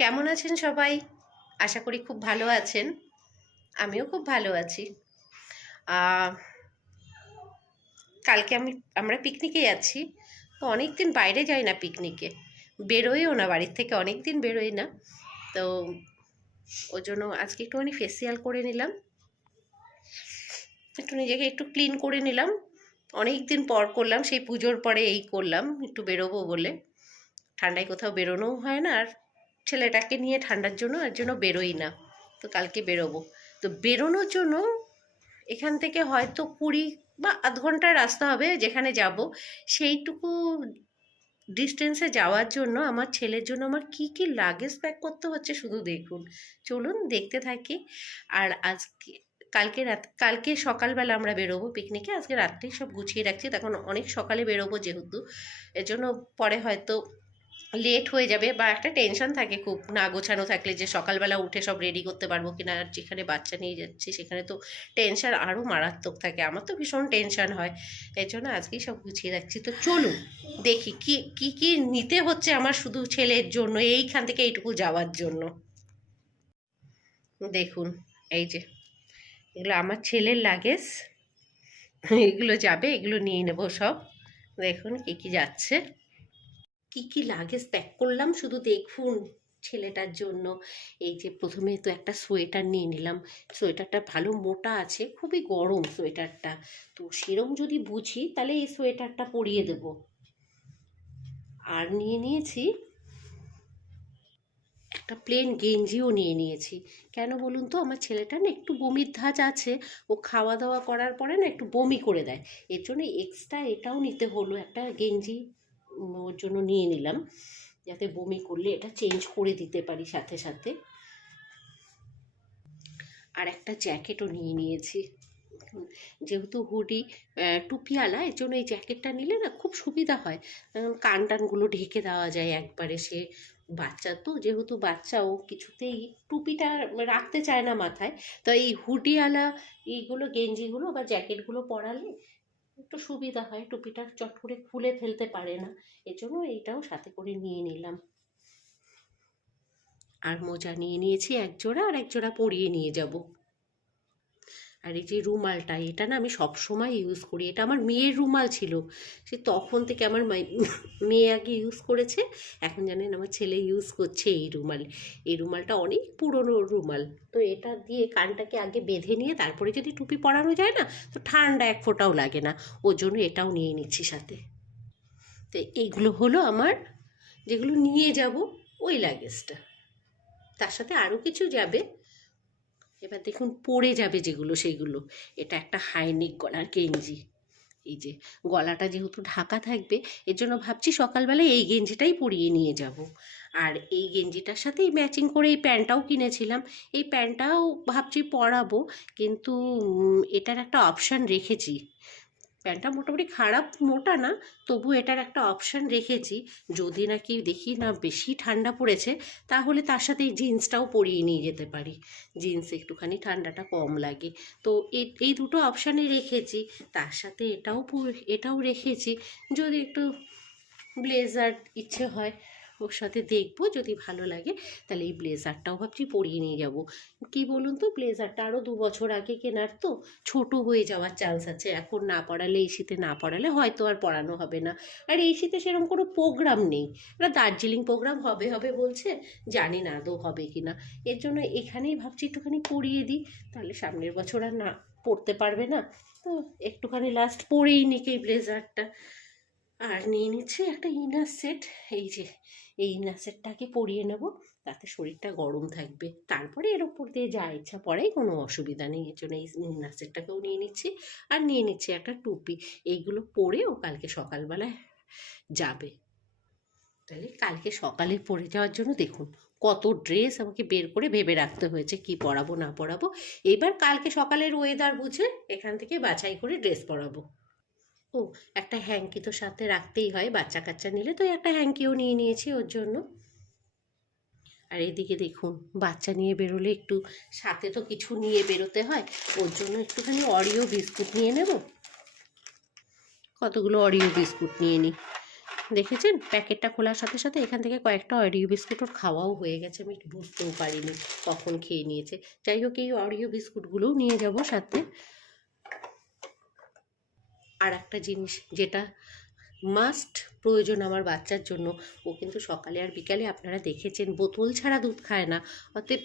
কেমন আছেন সবাই? আশা করি খুব ভালো আছেন। আমিও খুব ভালো আছি। কালকে আমি, আমরা পিকনিকে যাচ্ছি। তো অনেক দিন বাইরে যাই না পিকনিকে। বেরোইও না, বাড়ির থেকে অনেক দিন বেরোই না। তো ওই জন্য আজকে একটুখানি ফেসিয়াল করে নিলাম। একটু নিজেকে একটু ক্লিন করে নিলাম। অনেক দিন পর করলাম, সেই পুজোর পরে এই করলাম, একটু বেরোবো বলে। ঠান্ডায় কোথাও বেরোনোও হয় না, আর ছেলেটাকে নিয়ে ঠান্ডার জন্য আর জন্য বেরোই না। তো কালকে বেরোবো। তো বেরোনোর জন্য এখান থেকে হয়তো কুড়ি বা আধ ঘণ্টার রাস্তা হবে যেখানে যাব। সেইটুকু ডিস্টেন্সে যাওয়ার জন্য আমার ছেলের জন্য আমার কি কি লাগেজ প্যাক করতে হচ্ছে শুধু দেখুন। চলুন দেখতে থাকি। আর আজকে, কালকে রাত, কালকে সকালবেলা আমরা বেরোবো পিকনিকে আজকে রাত্রেই সব গুছিয়ে রাখছি। তখন অনেক সকালে বেরোবো যেহেতু। এর জন্য পরে হয়তো লেট হয়ে যাবে বা একটা টেনশন থাকে খুব, না গোছানো থাকলে যে সকালবেলা উঠে সব রেডি করতে পারব কিনা, আর যেখানে বাচ্চা নিয়ে যাচ্ছি সেখানে তো টেনশন আরও মারাত্মক থাকে। আমার তো ভীষণ টেনশন হয়। এর জন্য আজকেই সব গুছিয়ে রাখছি। তো চলুন, দেখি কি কি কি নিতে হচ্ছে আমার শুধু ছেলের জন্য, এইখান থেকে এইটুকু যাওয়ার জন্য। দেখুন, এই যে, এগুলো আমার ছেলের লাগেজ এগুলো যাবে, এগুলো নিয়ে নেব সব। দেখুন কি কি যাচ্ছে। কি কি লাগেজ প্যাক করলাম শুধু দেখুন ছেলেটার জন্য। এই যে প্রথমে তো একটা সোয়েটার নিয়ে নিলাম। সোয়েটারটা ভালো মোটা আছে, খুবই গরম সোয়েটারটা। তো সেরম যদি বুঝি তাহলে এই সোয়েটারটা পরিয়ে দেব। আর নিয়ে নিয়েছি একটা প্লেন গেঞ্জিও নিয়ে নিয়েছি। কেন বলুন তো? আমার ছেলেটা না একটু বমির ধাঁচ আছে। ও খাওয়া দাওয়া করার পরে না একটু বমি করে দেয়। এর জন্য এক্সট্রা এটাও নিতে হলো, একটা গেঞ্জি। ওর জন্য নিয়ে নিলাম যাতে বমি করলে এটা চেঞ্জ করে দিতে পারি সাথে সাথে। আর একটা জ্যাকেটও নিয়ে নিয়েছি। যেহেতু হুডি আহ, টুপিওয়ালা এর জন্য এই জ্যাকেটটা নিলে না খুব সুবিধা হয়। কান টানগুলো ঢেকে দেওয়া যায় একবারে সে বাচ্চা তো যেহেতু বাচ্চা ও কিছুতেই টুপিটা রাখতে চায় না মাথায়। তো এই হুডিওয়ালা এইগুলো গেঞ্জিগুলো বা জ্যাকেটগুলো পরালে একটু সুবিধা হয়, টুপিটা চট করে খুলে ফেলতে পারে না। এজন্য এইটাও সাথে করে নিয়ে নিলাম। আর মোজা নিয়ে নিয়েছি, এক জোড়া আর এক জোড়া পরিয়ে নিয়ে যাব। আর এই যে রুমালটা, এটা না আমি সব সময় ইউজ করি। এটা আমার মেয়ের রুমাল ছিল। সে তখন থেকে আমার মেয়ে আগে ইউজ করেছে। এখন জানেন আমার ছেলে ইউজ করছে এই রুমাল। এই রুমালটা অনেক পুরনো রুমাল। তো এটা দিয়ে কানটাকে আগে বেঁধে নিয়ে তারপরে যদি টুপি পরানো যায় না, তো ঠান্ডা এক ফোঁটাও লাগে না। ওর জন্য এটাও নিয়ে নিচ্ছি সাথে। তো এইগুলো হলো আমার, যেগুলো নিয়ে যাব ওই লাগেজটা তার সাথে আরও কিছু যাবে। এবার দেখুন পড়ে যাবে যেগুলো সেইগুলো। এটা একটা হাইনেক গলার গেঞ্জি এই যে গলাটা যেহেতু ঢাকা থাকবে, এর জন্য ভাবছি সকালবেলায় এই গেঞ্জিটাই পরিয়ে নিয়ে যাব। আর এই গেঞ্জিটার সাথেই ম্যাচিং করে এই প্যান্টটাও কিনেছিলাম। এই প্যান্টটাও ভাবছি পরাবো, কিন্তু এটার একটা অপশান রেখেছি। প্যান্টটা মোটামুটি খারাপ মোটা না, তবু এটার একটা অপশান রেখেছি। যদি নাকি দেখি না বেশি ঠান্ডা পড়েছে, তাহলে তার সাথে এই জিন্সটাও পরিয়ে নিয়ে যেতে পারি। জিন্স একটুখানি ঠান্ডাটা কম লাগে। তো এই এই দুটো অপশানে রেখেছি। তার সাথে এটাও এটাও রেখেছি। যদি একটু ব্লেজার ইচ্ছে হয় ওর সাথে দেখব, যদি ভালো লাগে, তাহলে এই ব্লেজারটাও ভাবছি পরিয়ে নিয়ে যাব। কি বলুন তো, ব্লেজারটা আরও দু বছর আগে কেনার তো ছোট হয়ে যাওয়ার চান্স আছে। এখন না পড়ালে এই শীতে না পড়ালে হয়তো আর পড়ানো হবে না। আর এই শীতে সেরকম কোনো প্রোগ্রাম নেই। ওরা দার্জিলিং প্রোগ্রাম হবে হবে বলছে, জানি না আদৌ হবে কি না এর জন্য এখানেই ভাবছি একটুখানি পরিয়ে দিই। তাহলে সামনের বছর আর না পড়তে পারবে না। তো একটুখানি লাস্ট পরেই নিক এই ব্লেজারটা। আর নিয়ে নিচ্ছি একটা ইনার সেট এই যে এই ইনার সেটটাকে পরিয়ে নেব, তাতে শরীরটা গরম থাকবে। তারপরে এর ওপর দিয়ে যা ইচ্ছা পরেই কোনো অসুবিধা নেই। এর জন্য এই ইনার সেটটাকেও নিয়ে নিচ্ছি। আর নিয়ে নিচ্ছি একটা টুপি। এইগুলো পরে ও কালকে সকালবেলায় যাবে। তাহলে কালকে সকালে পরে যাওয়ার জন্য দেখুন, কত ড্রেস আমাকে বের করে ভেবে রাখতে হয়েছে, কি পরাবো, না পরাবো। এবার কালকে সকালের ওয়েদার বুঝে এখান থেকে বাছাই করে ড্রেস পরাবো। ও, একটা হ্যাঙ্কি তো সাথে রাখতেই হয় বাচ্চা কাচ্চা নিলে তো একটা হ্যাঙ্কিও নিয়ে নিয়েছি ওর জন্য। আর এদিকে দেখুন, বাচ্চা নিয়ে বেরোলে একটু, সাথে তো কিছু নিয়ে বেরোতে হয়, ওর জন্য একটুখানি অরিও বিস্কুট নিয়ে নেব। কতগুলো অরিও বিস্কুট নিয়ে নিই দেখেছেন? প্যাকেটটা খোলার সাথে সাথে এখান থেকে কয়েকটা অরিও বিস্কুট ওর খাওয়াও হয়ে গেছে, আমি বুঝতেও পারিনি কখন খেয়ে নিয়েছে। যাই হোক, এই অরিও বিস্কুটগুলোও নিয়ে যাব সাথে। আর একটা জিনিস যেটা মাস্ট প্রয়োজন আমার বাচ্চার জন্য। ও কিন্তু সকালে আর বিকালে আপনারা দেখেছেন, বোতল ছাড়া দুধ খায় না। অতএব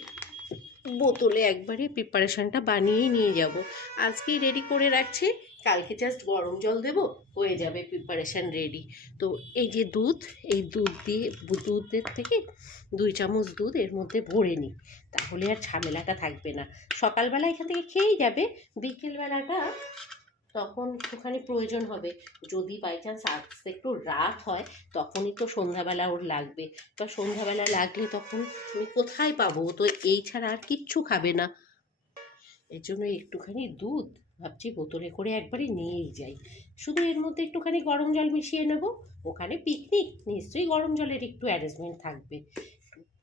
বোতলে একবারে প্রিপারেশনটা বানিয়েই নিয়ে যাব। আজকেই রেডি করে রাখছি। কালকে জাস্ট গরম জল দেব, হয়ে যাবে প্রিপারেশান রেডি তো এই যে দুধ, এই দুধ দিয়ে, দুধের থেকে দুই চামচ দুধ এর মধ্যে ভরে নিই। তাহলে আর ঝামেলাটা থাকবে না। সকালবেলা এখান থেকে খেয়েই যাবে, বিকেলবেলাটা তখন একটুখানি প্রয়োজন হবে। যদি বাই চান্স আসতে একটু রাত হয়, তখনই তো সন্ধ্যাবেলা ওর লাগবে। বা সন্ধ্যাবেলা লাগলে তখন আমি কোথায় পাবো? তো এই ছাড়া আর কিচ্ছু খাবে না। এর জন্য একটুখানি দুধ, ভাবছি বোতলে করে একবারই নিয়েই যাই। শুধু এর মধ্যে একটুখানি গরম জল মিশিয়ে নেব। ওখানে পিকনিক নিশ্চয়ই গরম জলের একটু অ্যারেঞ্জমেন্ট থাকবে।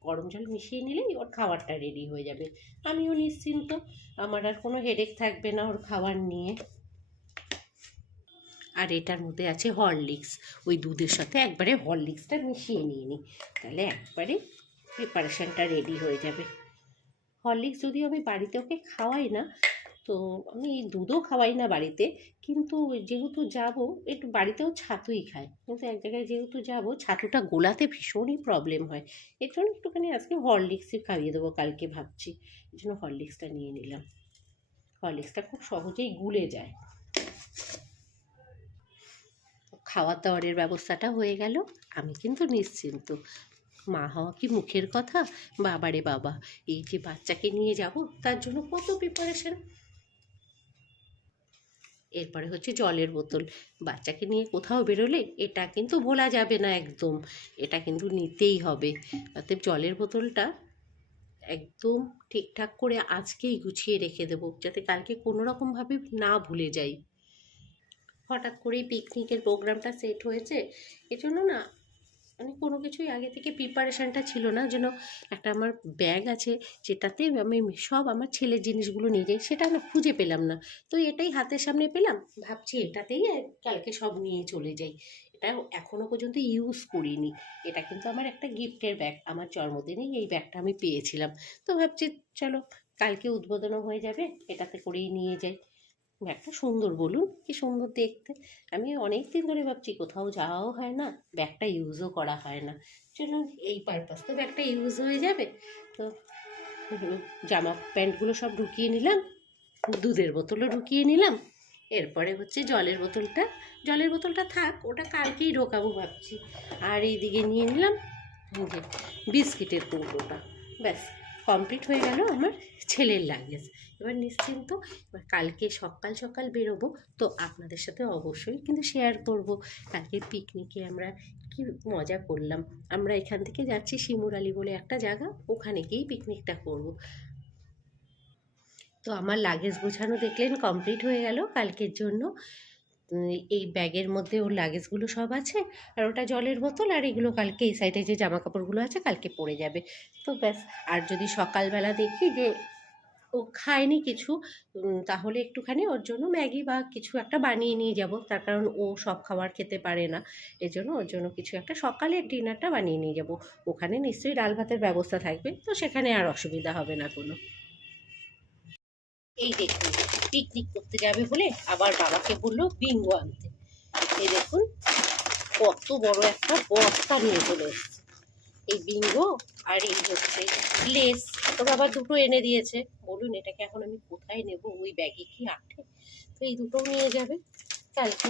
গরম জল মিশিয়ে নিলেই ওর খাবারটা রেডি হয়ে যাবে। আমিও নিশ্চিন্ত, আমার আর কোনো হেডেক থাকবে না ওর খাবার নিয়ে। আর এটার মধ্যে আছে হরলিক্স। ওই দুধের সাথে একবারে হরলিক্সটা মিশিয়ে নিয়ে নিই। তাহলে একবারে প্রিপারেশানটা রেডি হয়ে যাবে। হরলিক্স যদিও আমি বাড়িতে ওকে খাওয়াই না, তো আমি এই দুধও খাওয়াই না বাড়িতে, কিন্তু যেহেতু যাব, একটু বাড়িতেও ছাতুই খায় কিন্তু এক জায়গায় যেহেতু যাব, ছাতুটা গোলাতে ভীষণই প্রবলেম হয়। এর জন্য একটুখানি আজকে হরলিক্সই খাইয়ে দেবো কালকে ভাবছি। এই জন্য হরলিক্সটা নিয়ে নিলাম। হরলিক্সটা খুব সহজেই গুলে যায়। খাওয়ার দাওয়ারের ব্যবস্থাটা হয়ে গেল। আমি কিন্তু নিশ্চিন্ত। মা হওয়া কি মুখের কথা? বাবারে বাবা, এই যে বাচ্চাকে নিয়ে যাব, তার জন্য কত প্রিপারেশন এরপরে হচ্ছে জলের বোতল। বাচ্চাকে নিয়ে কোথাও বেরোলে এটা কিন্তু ভোলা যাবে না একদম। এটা কিন্তু নিতেই হবে। অতএব জলের বোতলটা একদম ঠিকঠাক করে আজকেই গুছিয়ে রেখে দেবো, যাতে কালকে কোনো রকমভাবে না ভুলে যাই। হঠাৎ করেই পিকনিকের প্রোগ্রামটা সেট হয়েছে। এজন্য না মানে কোনো কিছুই আগে থেকে প্রিপারেশানটা ছিল না। যেন একটা আমার ব্যাগ আছে, যেটাতে আমি সব আমার ছেলের জিনিসগুলো নিয়ে যাই, সেটা না খুঁজে পেলাম না। তো এটাই হাতের সামনে পেলাম, ভাবছি এটাতেই কালকে সব নিয়ে চলে যাই। এটা এখনও পর্যন্ত ইউজ করিনি। এটা কিন্তু আমার একটা গিফটের ব্যাগ আমার জন্মদিনেই এই ব্যাগটা আমি পেয়েছিলাম। তো ভাবছি, চলো, কালকে উদ্বোধনও হয়ে যাবে, এটাতে করেই নিয়ে যাই। ব্যাগটা সুন্দর বলুন, কি সুন্দর দেখতে। আমি অনেক দিন ধরে ভাবছি কোথাও যাওয়াও হয় না, ব্যাগটা ইউজও করা হয় না। চলুন, এই পারপাস তো ব্যাগটা ইউজ হয়ে যাবে। তো জামা প্যান্টগুলো সব ঢুকিয়ে নিলাম, দুধের বোতলও ঢুকিয়ে নিলাম। এরপরে হচ্ছে জলের বোতলটা জলের বোতলটা থাক, ওটা কালকেই ঢোকাবো ভাবছি। আর এইদিকে নিয়ে নিলাম বিস্কিটের কৌটোটা ব্যাস। কমপ্লিট হয়ে গেল, আমার ছেলের লাগেজ এবার নিশ্চিন্ত, এবার কালকে সকাল সকাল বেরোবো, তো আপনাদের সাথে অবশ্যই কিন্তু শেয়ার করব। কালকে পিকনিকে আমরা কি মজা করলাম। আমরা এখান থেকে যাচ্ছি শিমুর শিমুরালি বলে একটা জায়গা, ওখানে গিয়েই পিকনিকটা করব। তো আমার লাগেজ গোছানো দেখলেন কমপ্লিট হয়ে গেল কালকের জন্য। এই ব্যাগের মধ্যে ওর লাগেজগুলো সব আছে আর ওটা জলের বোতল আর এগুলো কালকে এই সাইডে যে জামা কাপড়গুলো আছে কালকে পরে যাবে। তো ব্যাস, আর যদি সকালবেলা দেখি যে ও খায়নি কিছু তাহলে একটুখানি ওর জন্য ম্যাগি বা কিছু একটা বানিয়ে নিয়ে যাব। তার কারণ ও সব খাবার খেতে পারে না। এজন্য ওর জন্য কিছু একটা সকালের ডিনারটা বানিয়ে নিয়ে যাব। ওখানে নিশ্চয়ই ডাল ভাতের ব্যবস্থা থাকবে। তো সেখানে আর অসুবিধা হবে না কোনো। এই দেখুন। পিকনিক করতে যাবে বলে আবার বাবাকে বলল বিঙ্গো আনতে। এই দেখুন, কত বড় একটা বস্তা নিয়ে চলে এই বিঙ্গো আর এই হচ্ছে লেস তো বাবা দুটো এনে দিয়েছে। বলুন, এটাকে এখন আমি কোথায় নেব? ওই ব্যাগে কি আটে তো এই দুটোও নিয়ে যাবে। কালকে।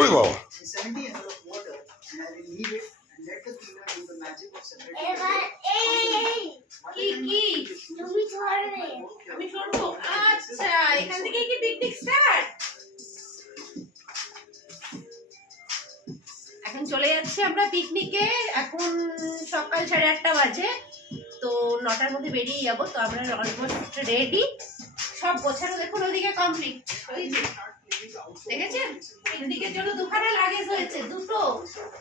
ওই বাবা। আচ্ছা এখান থেকে কি পিকনিক স্টার্ট এখন চলে যাচ্ছি আমরা পিকনিকে। এখন সকাল সাড়ে আটটা বাজে, তো নটার মধ্যে বেরিয়ে যাব, তো আমরা অলমোস্ট রেডি সব গোছানো দেখুন ওদিকে কমপ্লিট দেখেছেন? পিকনিকের জন্য দুখানা লাগেজ হয়েছে, দুটো।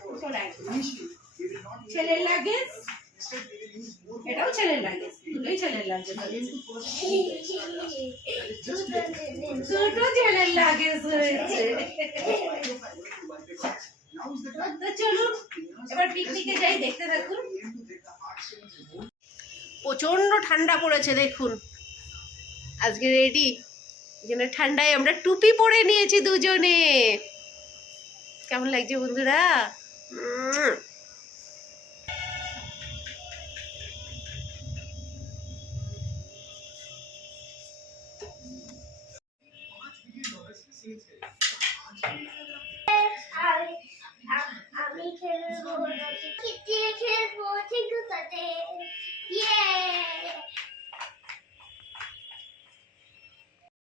দুটো লাগেজ ছেলের এটাও ছেলের দুটোই ছেলের দুটো ছেলের চলুন, এবার পিকনিকে যাই, দেখতে থাকুন. প্রচণ্ড ঠান্ডা পড়েছে, দেখুন। আজকে রেডি। এখানে ঠান্ডায় আমরা টুপি পরে নিয়েছি দুজনে। কেমন লাগছে বন্ধুরা? 一起